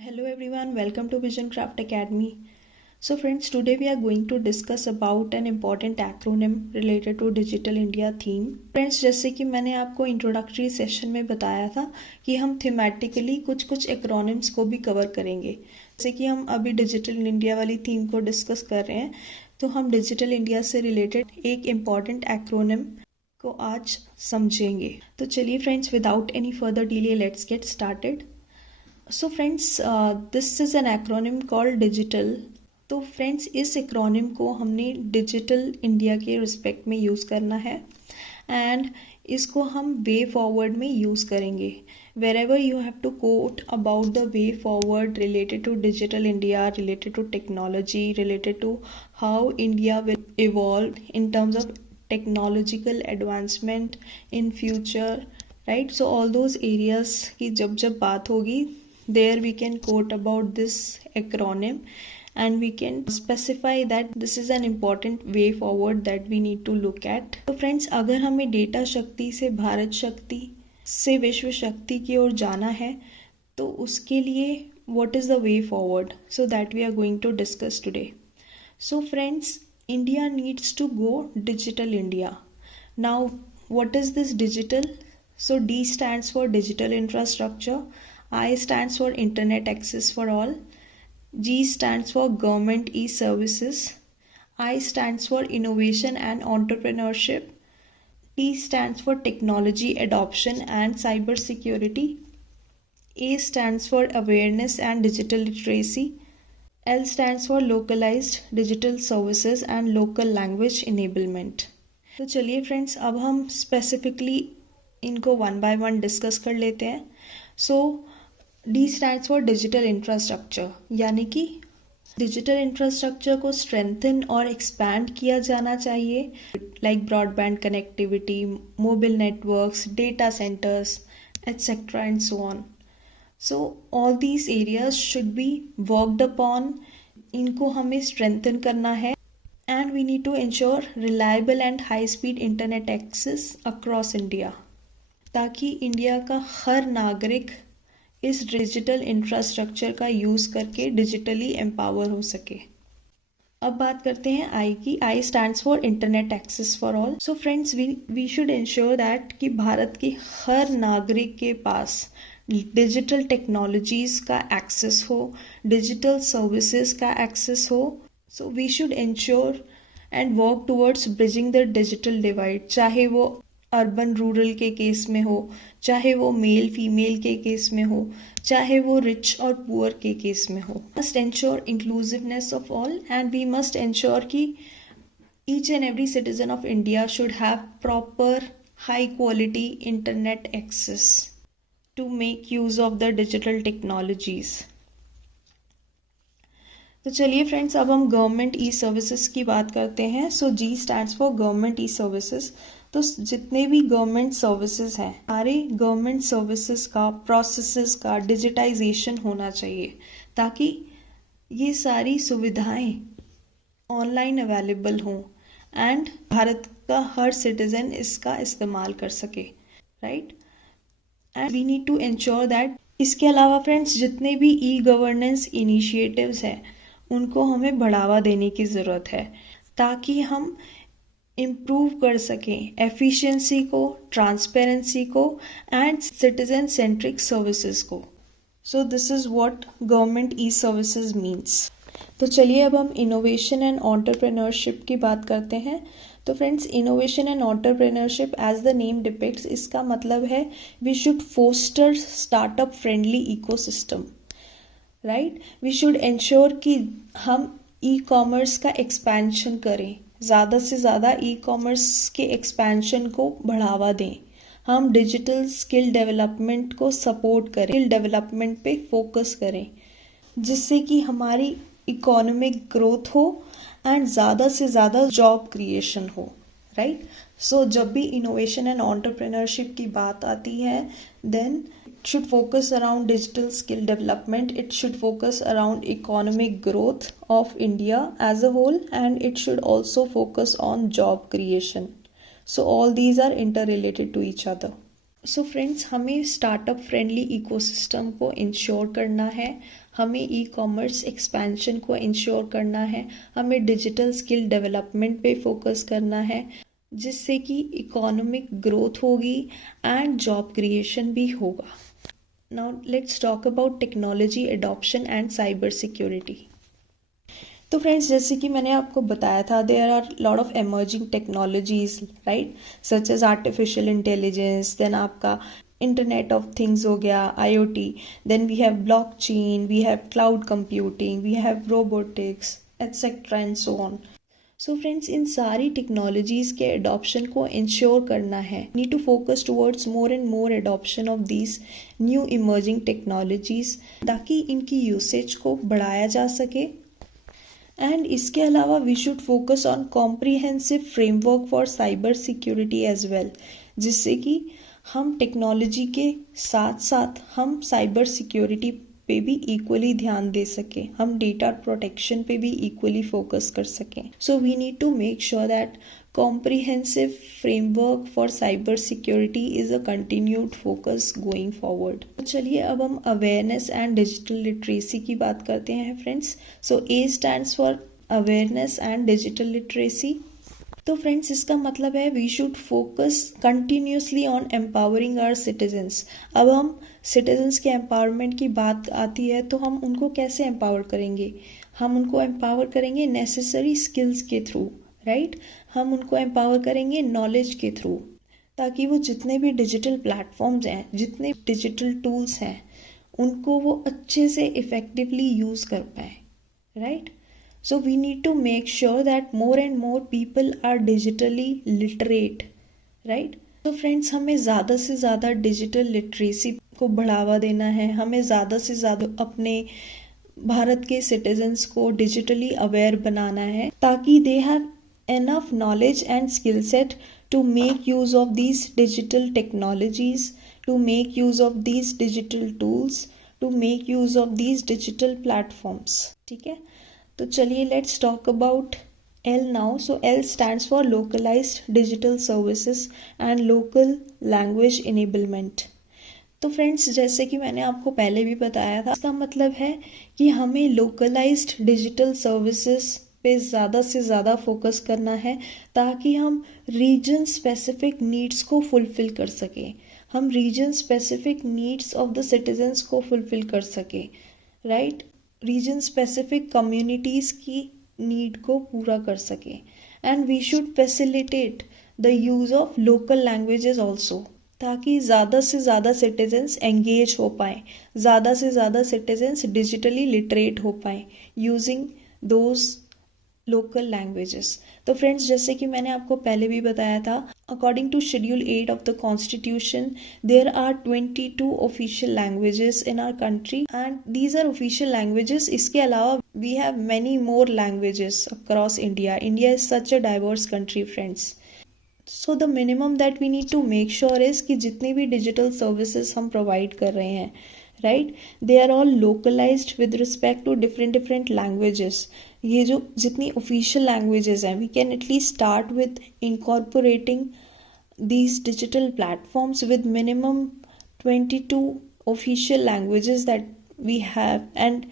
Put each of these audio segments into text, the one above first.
Hello everyone, welcome to Vision Craft Academy. So friends, today we are going to discuss about an important acronym related to Digital India theme. Friends, जैसे कि मैंने आपको introductory session में बताया था कि हम थीमेटिकली कुछ एक्रोनिम्स को भी कवर करेंगे। जैसे कि हम अभी डिजिटल इंडिया वाली थीम को डिस्कस कर रहे हैं, तो हम डिजिटल इंडिया से रिलेटेड एक इम्पॉर्टेंट एक्रोनिम को आज समझेंगे। तो चलिए friends, without any further delay let's get started. So friends, this is an acronym called digital. तो फ्रेंड्स, इस एक्रोनिम को हमने डिजिटल इंडिया के रिस्पेक्ट में यूज़ करना है एंड इसको हम वे फॉरवर्ड में यूज़ करेंगे। Wherever you have to coat about the way forward related to digital India, related to technology, related to how India will evolve in terms of technological advancement in future, right? So all those areas की जब बात होगी, there we can quote about this acronym and we can specify that this is an important way forward that we need to look at. तो friends, अगर हमें data शक्ति से भारत शक्ति से विश्व शक्ति की ओर जाना है, तो उसके लिए what is the way forward? So that we are going to discuss today. So friends, India needs to go digital India. Now, what is this digital? So D stands for digital infrastructure, I stands for internet access for all, G stands for government e-services, I stands for innovation and entrepreneurship, T stands for technology adoption and cyber security, A stands for awareness and digital literacy, L stands for localized digital services and local language enablement. तो चलिए friends, अब हम specifically इनको one by one discuss कर लेते हैं। So D stands for digital infrastructure, यानी कि डिजिटल इंफ्रास्ट्रक्चर को स्ट्रेंथन और एक्सपैंड किया जाना चाहिए, like broadband connectivity, mobile networks, data centres, etcetera and so on. So all these areas should be worked upon, इनको हमें स्ट्रेंथन करना है and we need to ensure reliable and high speed internet access across India, ताकि India का हर नागरिक इस digital infrastructure का यूज़ करके डिजिटली एम्पावर हो सके। अब बात करते हैं आई की। I stands for internet access for all. So friends, we should ensure that कि भारत के हर नागरिक के पास डिजिटल टेक्नोलॉजीज़ का एक्सेस हो, डिजिटल सर्विसेज का एक्सेस हो। So we should ensure and work towards bridging the digital divide, चाहे वो अर्बन रूरल के केस में हो, चाहे वो मेल फीमेल के केस में हो, चाहे वो रिच और पुअर के केस में हो। Must ensure inclusiveness of all and we must ensure कि each and every citizen of India should have proper high quality internet access to make use of the digital technologies. तो चलिए friends, अब हम government e services की बात करते हैं। So G stands for government e services. तो जितने भी गवर्नमेंट सर्विसेज हैं, सारे गवर्नमेंट सर्विसेज का, प्रोसेसेस का डिजिटाइजेशन होना चाहिए, ताकि ये सारी सुविधाएं ऑनलाइन अवेलेबल हों एंड भारत का हर सिटीजन इसका इस्तेमाल कर सके, right? And we need to ensure that. इसके अलावा फ्रेंड्स, जितने भी ई गवर्नेंस इनिशिएटिव्स हैं उनको हमें बढ़ावा देने की ज़रूरत है, ताकि हम इम्प्रूव कर सकें एफिशिएंसी को, ट्रांसपेरेंसी को एंड सिटीजन सेंट्रिक सर्विसेज को। So this is what government e services means. तो चलिए अब हम इनोवेशन एंड एंटरप्रेन्योरशिप की बात करते हैं। तो friends, innovation and entrepreneurship as the name depicts, इसका मतलब है we should foster startup friendly ecosystem, right? We should ensure कि हम ई कॉमर्स का एक्सपेंशन करें, ज़्यादा से ज़्यादा ई कॉमर्स के एक्सपेंशन को बढ़ावा दें। हम डिजिटल स्किल डेवलपमेंट को सपोर्ट करें, स्किल डेवलपमेंट पे फोकस करें, जिससे कि हमारी इकोनॉमिक ग्रोथ हो एंड ज़्यादा से ज़्यादा जॉब क्रिएशन हो, राइट? सो जब भी इनोवेशन एंड एंटरप्रेन्योरशिप की बात आती है, then it should focus around digital skill development, it should focus around economic growth of India as a whole, and it should also focus on job creation. So all these are interrelated to each other. So friends, हमें startup friendly ecosystem को ensure करना है, हमें e commerce expansion को ensure करना है, हमें digital skill development पे फोकस करना है, जिससे कि इकोनॉमिक ग्रोथ होगी एंड जॉब क्रिएशन भी होगा। Now let's talk about technology adoption and cyber security. तो फ्रेंड्स, जैसे कि मैंने आपको बताया था, there are lot of emerging technologies, right, such as artificial intelligence, then आपका इंटरनेट ऑफ थिंग्स हो गया, IoT, then we have blockchain, we have cloud computing, we have robotics etcetera and so on. So friends, इन सारी technologies के adoption को ensure करना है। Need to focus towards more and more adoption of these new emerging technologies, ताकि इनकी usage को बढ़ाया जा सके। एंड इसके अलावा we should focus on comprehensive framework for cyber security as well, जिससे कि हम टेक्नोलॉजी के साथ साथ हम साइबर सिक्योरिटी पे भी इक्वली ध्यान दे सकें, हम डेटा प्रोटेक्शन पे भी इक्वली फोकस कर सकें। So we need to make sure that comprehensive framework for cyber security is a continued focus going forward। तो चलिए अब हम अवेयरनेस एंड डिजिटल लिटरेसी की बात करते हैं friends. So A stands for awareness and digital literacy. तो friends, इसका मतलब है we should focus continuously on empowering our citizens. अब हम सिटीजन्स के एम्पावरमेंट की बात आती है, तो हम उनको कैसे एम्पावर करेंगे? हम उनको एम्पावर करेंगे नेसेसरी स्किल्स के थ्रू, राइट, हम उनको एम्पावर करेंगे नॉलेज के थ्रू, ताकि वो जितने भी डिजिटल प्लेटफॉर्म्स हैं, जितने डिजिटल टूल्स हैं, उनको वो अच्छे से इफेक्टिवली यूज़ कर पाए, right. So we need to make sure that more and more people are digitally literate, right. तो फ्रेंड्स, हमें ज़्यादा से ज़्यादा डिजिटल लिटरेसी को बढ़ावा देना है, हमें ज़्यादा से ज़्यादा अपने भारत के सिटीजन्स को डिजिटली अवेयर बनाना है, ताकि they have enough knowledge and skill set to make use of these digital technologies, to make use of these digital tools, to make use of these digital platforms। ठीक है, तो चलिए let's talk about L now। So L stands for localized digital services and local language enablement। तो friends, जैसे कि मैंने आपको पहले भी बताया था, इसका मतलब है कि हमें लोकलाइज्ड डिजिटल सर्विसेज पे ज़्यादा से ज़्यादा फोकस करना है, ताकि हम रीजन स्पेसिफिक नीड्स को फुलफिल कर सकें, हम region specific needs of the citizens को फुलफिल कर सकें, राइट, रीजन स्पेसिफिक कम्युनिटीज़ की नीड को पूरा कर सकें। And we should facilitate the use of local languages also, ताकि ज़्यादा से ज़्यादा सिटीजन्स एंगेज हो पाएँ, ज़्यादा से ज़्यादा सिटीजन्स डिजिटली लिटरेट हो पाएँ यूजिंग दोज लोकल लैंग्वेजेस। तो फ्रेंड्स, जैसे कि मैंने आपको पहले भी बताया था, according to schedule 8 of the constitution, there are 22 official languages in our country and these are official languages. इसके अलावा we have many more languages across India. India is such a diverse country friends. So the minimum that we need to make sure is कि जितनी भी digital services हम provide कर रहे हैं, right, they are all localised with respect to different languages. ये जो जितनी ऑफिशियल लैंग्वेजेस हैं, we can at least start with incorporating these digital platforms with minimum 22 official languages that we have. And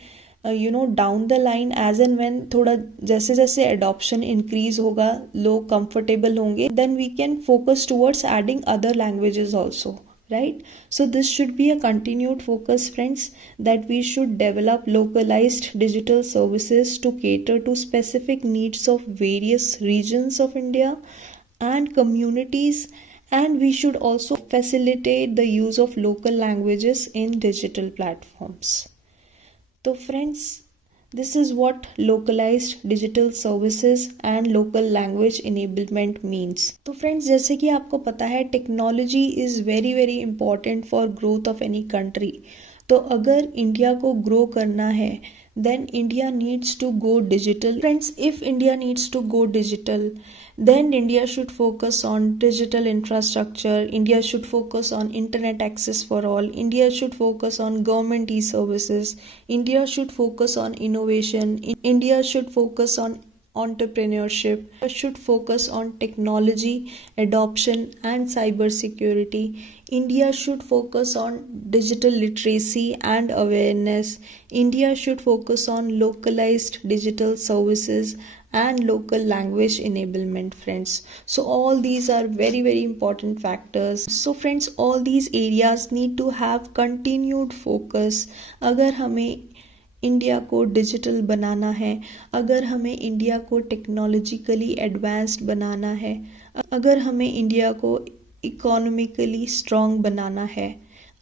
down the line as and when थोड़ा जैसे जैसे adoption increase होगा, लोग comfortable होंगे, then we can focus towards adding other languages also, right? So this should be a continued focus, friends, that we should develop localized digital services to cater to specific needs of various regions of India and communities, and we should also facilitate the use of local languages in digital platforms। So friends, this is what localized digital services and local language enablement means। तो friends, जैसे कि आपको पता है, technology is very very important for growth of any country. तो अगर India को grow करना है, then India needs to go digital। Friends, if India needs to go digital, then India should focus on digital infrastructure, India should focus on internet access for all, India should focus on government e-services, India should focus on innovation, India should focus on entrepreneurship, should focus on technology adoption and cyber security. India should focus on digital literacy and awareness. India should focus on localized digital services and local language enablement, friends. So all these are very important factors. So friends, all these areas need to have continued focus. अगर हमें India को digital बनाना है, अगर हमें India को technologically advanced बनाना है, अगर हमें इंडिया को इकोनॉमिकली स्ट्रॉन्ग बनाना है,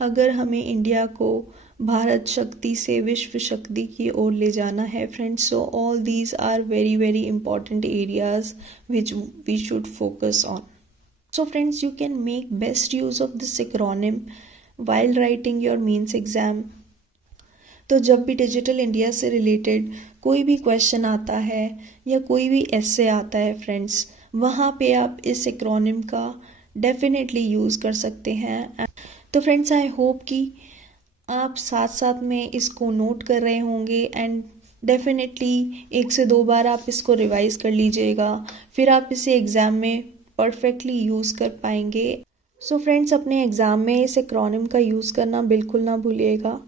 अगर हमें इंडिया को भारत शक्ति से विश्व शक्ति की ओर ले जाना है, friends. So all these are very important areas which we should focus on. So friends, you can make best use of this acronym while writing your means exam. तो जब भी डिजिटल इंडिया से रिलेटेड कोई भी question आता है या कोई भी ऐसे आता है, फ्रेंड्स, वहाँ पे आप इस एक्रोनिम का डेफिनेटली यूज़ कर सकते हैं. तो फ्रेंड्स, आई होप कि आप साथ साथ में इसको नोट कर रहे होंगे एंड डेफिनेटली 1 से 2 बार आप इसको रिवाइज कर लीजिएगा, फिर आप इसे एग्ज़ाम में परफेक्टली यूज़ कर पाएंगे. सो फ्रेंड्स, अपने एग्ज़ाम में इस एक्रोनिम का यूज़ करना बिल्कुल ना भूलिएगा.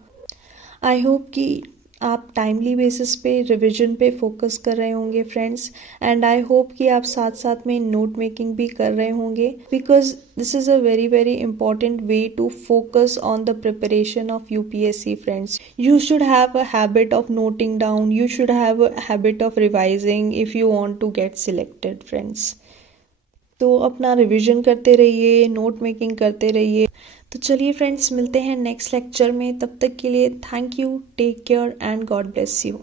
आई होप कि आप टाइमली बेसिस पे रिवीजन पे फोकस कर रहे होंगे, फ्रेंड्स, एंड आई होप कि आप साथ साथ में नोट मेकिंग भी कर रहे होंगे, because this is a very important way to focus on the preparation of UPSC, friends. You should have a habit of noting down, you should have a habit of revising if you want to get selected, friends. तो अपना revision करते रहिए, note making करते रहिए. तो चलिए friends, मिलते हैं नेक्स्ट लेक्चर में. तब तक के लिए thank you, take care and God bless you.